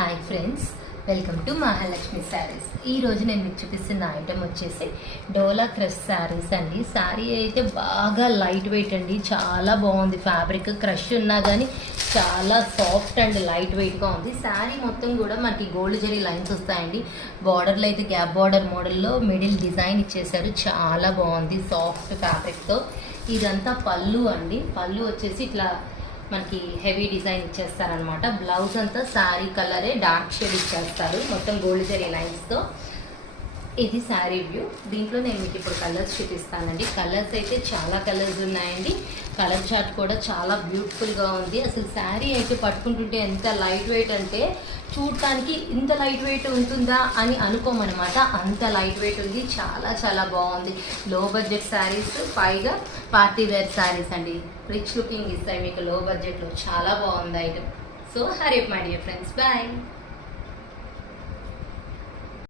Hi friends, welcome to Mahalakshmi saris. ఈరోజు నేను మీకు చూపిస్తున్న ఐటమ్ వచ్చేసి డోలా క్రష్ శారీస్ అండి. శారీ అయితే బాగా లైట్ వెయిట్ అండి, చాలా బాగుంది. ఫ్యాబ్రిక్ క్రష్ ఉన్నా కానీ చాలా సాఫ్ట్ అండ్ లైట్ వెయిట్గా ఉంది. శారీ మొత్తం కూడా మనకి గోల్డ్ జరీ లైన్స్ వస్తాయండి. బార్డర్లో అయితే గ్యాప్ బార్డర్ మోడల్లో మిడిల్ డిజైన్ ఇచ్చేసారు, చాలా బాగుంది సాఫ్ట్ ఫ్యాబ్రిక్తో. ఇదంతా పళ్ళు అండి. పళ్ళు వచ్చేసి ఇట్లా మనకి హెవీ డిజైన్ ఇచ్చేస్తారనమాట. బ్లౌజ్ అంతా శారీ కలరే డార్క్ షేడ్ ఇచ్చేస్తారు, మొత్తం గోల్డ్ జరీ లైన్స్తో. ఇది శారీ వ్యూ. దీంట్లో నేను మీకు ఇప్పుడు కలర్స్ చూపిస్తానండి. కలర్స్ అయితే చాలా కలర్స్ ఉన్నాయండి. కలర్ చార్ట్ కూడా చాలా బ్యూటిఫుల్గా ఉంది. అసలు శారీ అయితే పట్టుకుంటుంటే ఎంత లైట్ వెయిట్ అంటే చూడటానికి ఇంత లైట్ వెయిట్ ఉంటుందా అని అనుకోమన్నమాట, అంత లైట్ వెయిట్ ఉంది. చాలా చాలా బాగుంది. లో బడ్జెట్ శారీస్, పైగా పార్టీ వేర్ శారీస్ అండి. రిచ్ లుకింగ్ ఇస్తాయి మీకు లో బడ్జెట్లో. చాలా బాగుంది item. So hurry up my dear friends, bye.